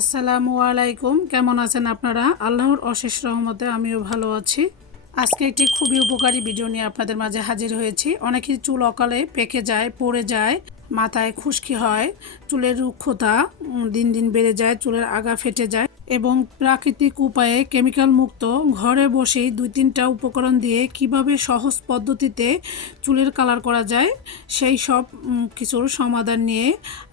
আসসালামু আলাইকুম। কেমন আছেন আপনারা? আল্লাহর অশেষ রহমতে আমিও ভালো আছি। আজকে একটি খুবই উপকারী ভিডিও নিয়ে আপনাদের মাঝে হাজির হয়েছি। অনেকের চুল অকালে পেকে যায়, পড়ে যায়, মাথায় খুশকি হয়, চুলের রুক্ষতা দিন দিন বেড়ে যায়, চুলের আগা ফেটে যায়। এবং প্রাকৃতিক উপায়ে কেমিক্যাল মুক্ত ঘরে বসেই দুই তিনটা উপকরণ দিয়ে কীভাবে সহজ পদ্ধতিতে চুলের কালার করা যায়, সেই সব কিছুর সমাধান নিয়ে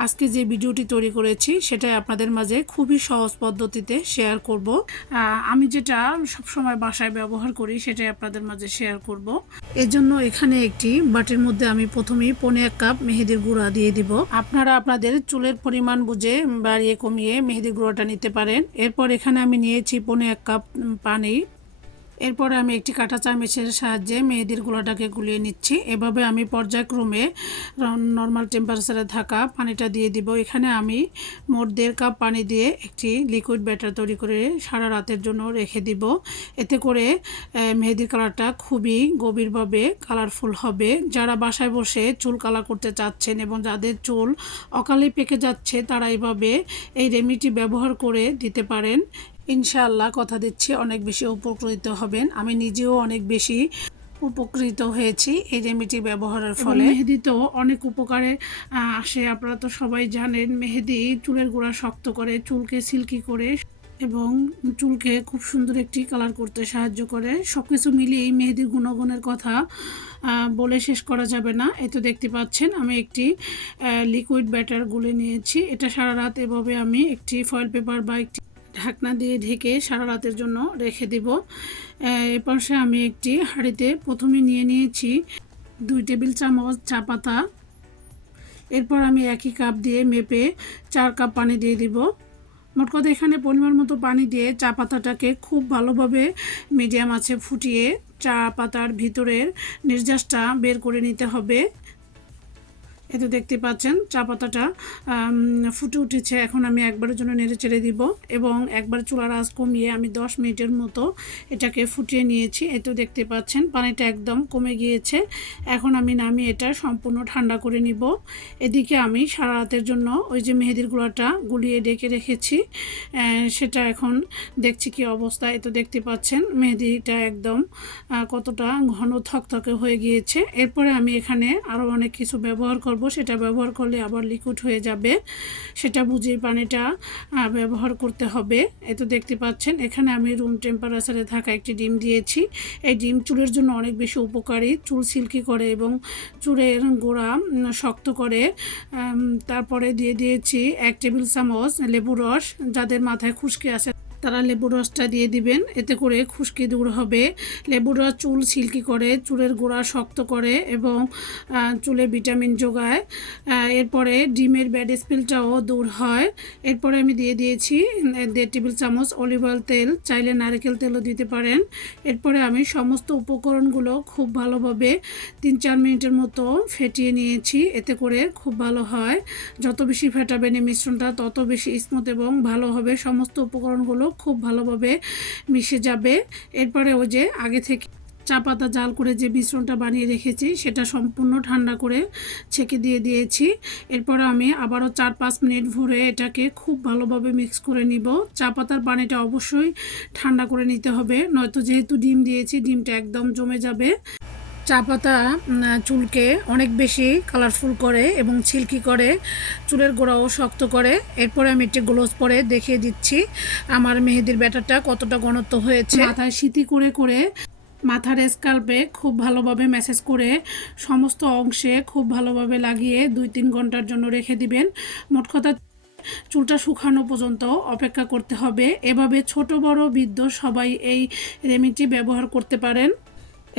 আজকে যে ভিডিওটি তৈরি করেছি, সেটাই আপনাদের মাঝে খুবই সহজ পদ্ধতিতে শেয়ার করব। আমি যেটা সবসময় বাসায় ব্যবহার করি, সেটাই আপনাদের মাঝে শেয়ার করব। এজন্য এখানে একটি বাটির মধ্যে আমি প্রথমেই পনে এক কাপ মেহেদির গুঁড়া দিয়ে দিব। আপনারা আপনাদের চুলের পরিমাণ বুঝে বাড়িয়ে কমিয়ে মেহেদির গুঁড়োটা নিতে পারেন। এরপর এখানে আমি নিয়েছি পনে এক কাপ পানি। এরপরে আমি একটি কাঁটা চামচের সাহায্যে মেহেদির গুঁড়াটাকে গুলিয়ে নিচ্ছি। এভাবে আমি পর্যায়ক্রমে নর্মাল টেম্পারেচারে থাকা পানিটা দিয়ে দিব। এখানে আমি মোট দেড় কাপ পানি দিয়ে একটি লিকুইড ব্যাটার তৈরি করে সারা রাতের জন্য রেখে দিব। এতে করে মেহেদির কালারটা খুবই গভীরভাবে কালারফুল হবে। যারা বাসায় বসে চুল কালার করতে চাচ্ছেন এবং যাদের চুল অকালে পেকে যাচ্ছে, তারা এইভাবে এই রেমিটি ব্যবহার করে দিতে পারেন। ইনশাআল্লাহ কথা দিচ্ছি অনেক বেশি উপকৃত হবেন। আমি নিজেও অনেক বেশি উপকৃত হয়েছি এই রেমিডি ব্যবহারের ফলে। মেহেদি তো অনেক উপকারে আসে আপনারা তো সবাই জানেন মেহেদি চুলের গোড়া শক্ত করে চুলকে সিল্কি করে এবং চুলকে খুব সুন্দর একটি কালার করতে সাহায্য করে। সব কিছু মিলিয়ে এই মেহেদির গুণগুণের কথা বলে শেষ করা যাবে না। এই তো দেখতে পাচ্ছেন আমি একটি লিকুইড ব্যাটার গুলে নিয়েছি। এটা সারা রাত এভাবে আমি একটি ফয়েল পেপার বা একটি ঢাকনা দিয়ে ঢেকে সারা রাতের জন্য রেখে দিব। এ পাশে আমি একটি হাঁড়িতে প্রথমে নিয়ে নিয়েছি দুই টেবিল চামচ চা পাতা। এরপর আমি একই কাপ দিয়ে মেপে চার কাপ পানি দিয়ে দিব। মোট কথা এখানে পরিমাণ মতো পানি দিয়ে চা পাতাটাকে খুব ভালোভাবে মিডিয়াম আছে ফুটিয়ে চা পাতার ভিতরের নির্যাসটা বের করে নিতে হবে। এতে দেখতে পাচ্ছেন, চা পাতাটা ফুটে উঠেছে। এখন আমি একবারের জন্য নেড়ে চেড়ে দিব এবং একবার চুলার আঁচ কমিয়ে আমি দশ মিনিটের মতো এটাকে ফুটিয়ে নিয়েছি। এতেও দেখতে পাচ্ছেন, পানিটা একদম কমে গিয়েছে। এখন আমি নামিয়ে এটা সম্পূর্ণ ঠান্ডা করে নিব। এদিকে আমি সারা রাতের জন্য ওই যে মেহেদির গুঁড়াটা গুলিয়ে ডেকে রেখেছি। সেটা এখন দেখছি কি অবস্থা। এ তো দেখতে পাচ্ছেন, মেহেদিটা একদম কতটা ঘন থকথকে হয়ে গিয়েছে। এরপরে আমি এখানে আরও অনেক কিছু ব্যবহার করব। সেটা ব্যবহার করলে আবার লিকুইড হয়ে যাবে। সেটা বুঝে পানিটা ব্যবহার করতে হবে। এ তো দেখতে পাচ্ছেন, এখানে আমি রুম টেম্পারেচারে থাকা একটি ডিম দিয়েছি। এই ডিম চুলের জন্য অনেক বেশি উপকারী। চুল সিল্কি করে এবং চুলের গোড়া শক্ত করে। তারপরে দিয়ে দিয়েছি এক টেবিল চামচ লেবু রস, যাদের মাথায় খুশকি আছে তারা লেবু রসটা দিয়ে দিবেন। এতে করে খুশকি দূর হবে। লেবু রস চুল সিল্কি করে, চুলের গোড়া শক্ত করে এবং চুলে ভিটামিন যোগায়। এরপরে ডিমের ব্যাড স্মেলটাও দূর হয়। এরপরে আমি দিয়ে দিয়েছি দেড় টেবিল চামচ অলিভ অয়েল তেল। চাইলে নারকেল তেলও দিতে পারেন। এরপরে আমি সমস্ত উপকরণগুলো খুব ভালোভাবে তিন চার মিনিটের মতো ফেটিয়ে নিয়েছি। এতে করে খুব ভালো হয়। যত বেশি ফেটাবেন এই মিশ্রণটা, তত বেশি স্মুথ এবং ভালো হবে। সমস্ত উপকরণগুলো খুব ভালোভাবে মিশে যাবে। এরপরে ওই যে আগে থেকে চা পাতা জাল করে যে মিশ্রণটা বানিয়ে রেখেছি, সেটা সম্পূর্ণ ঠান্ডা করে ছেঁকে দিয়ে দিয়েছি। এরপর আমি আবারও চার পাঁচ মিনিট ভরে এটাকে খুব ভালোভাবে মিক্স করে নিব। চা পাতার পানিটা অবশ্যই ঠান্ডা করে নিতে হবে, নয়তো যেহেতু ডিম দিয়েছি, ডিমটা একদম জমে যাবে। চা পাতা চুলকে অনেক বেশি কালারফুল করে এবং ছিলকি করে, চুলের গোড়াও শক্ত করে। এরপরে আমি একটি গ্লোভস পরে দেখিয়ে দিচ্ছি আমার মেহেদির ব্যাটারটা কতটা ঘনত্ব হয়েছে। মাথায় সিতি করে করে মাথার স্কাল্পে খুব ভালোভাবে ম্যাসেজ করে সমস্ত অংশে খুব ভালোভাবে লাগিয়ে দুই তিন ঘণ্টার জন্য রেখে দিবেন। মোট কথা চুলটা শুকানো পর্যন্ত অপেক্ষা করতে হবে। এভাবে ছোট, বড়, বৃদ্ধ সবাই এই রেমিডি ব্যবহার করতে পারেন।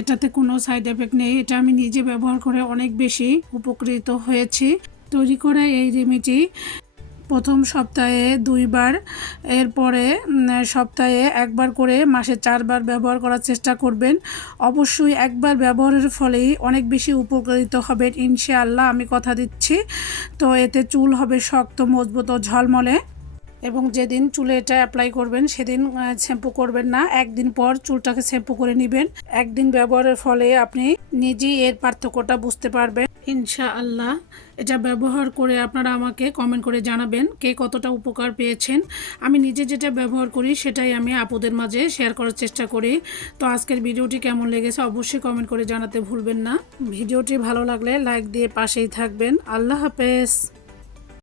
এটাতে কোনো সাইড এফেক্ট নেই। এটা আমি নিজে ব্যবহার করে অনেক বেশি উপকৃত হয়েছি। তৈরি করা এই রেমিডি প্রথম সপ্তাহে দুইবার, এরপরে সপ্তাহে একবার করে, মাসে চারবার ব্যবহার করার চেষ্টা করবেন। অবশ্যই একবার ব্যবহারের ফলেই অনেক বেশি উপকৃত হবেন, ইনশাআল্লাহ। আমি কথা দিচ্ছি। তো এতে চুল হবে শক্ত, মজবুত ও ঝলমলে। এবং যেদিন চুলে এটা অ্যাপ্লাই করবেন, সেদিন শ্যাম্পু করবেন না। একদিন পর চুলটাকে শ্যাম্পু করে নেবেন। একদিন ব্যবহারের ফলে আপনি নিজেই এর পার্থক্যটা বুঝতে পারবেন। ইনশা আল্লাহ এটা ব্যবহার করে আপনারা আমাকে কমেন্ট করে জানাবেন কে কতটা উপকার পেয়েছেন। আমি নিজে যেটা ব্যবহার করি, সেটাই আমি আপুদের মাঝে শেয়ার করার চেষ্টা করি। তো আজকের ভিডিওটি কেমন লেগেছে অবশ্যই কমেন্ট করে জানাতে ভুলবেন না। ভিডিওটি ভালো লাগলে লাইক দিয়ে পাশেই থাকবেন। আল্লাহ হাফেজ।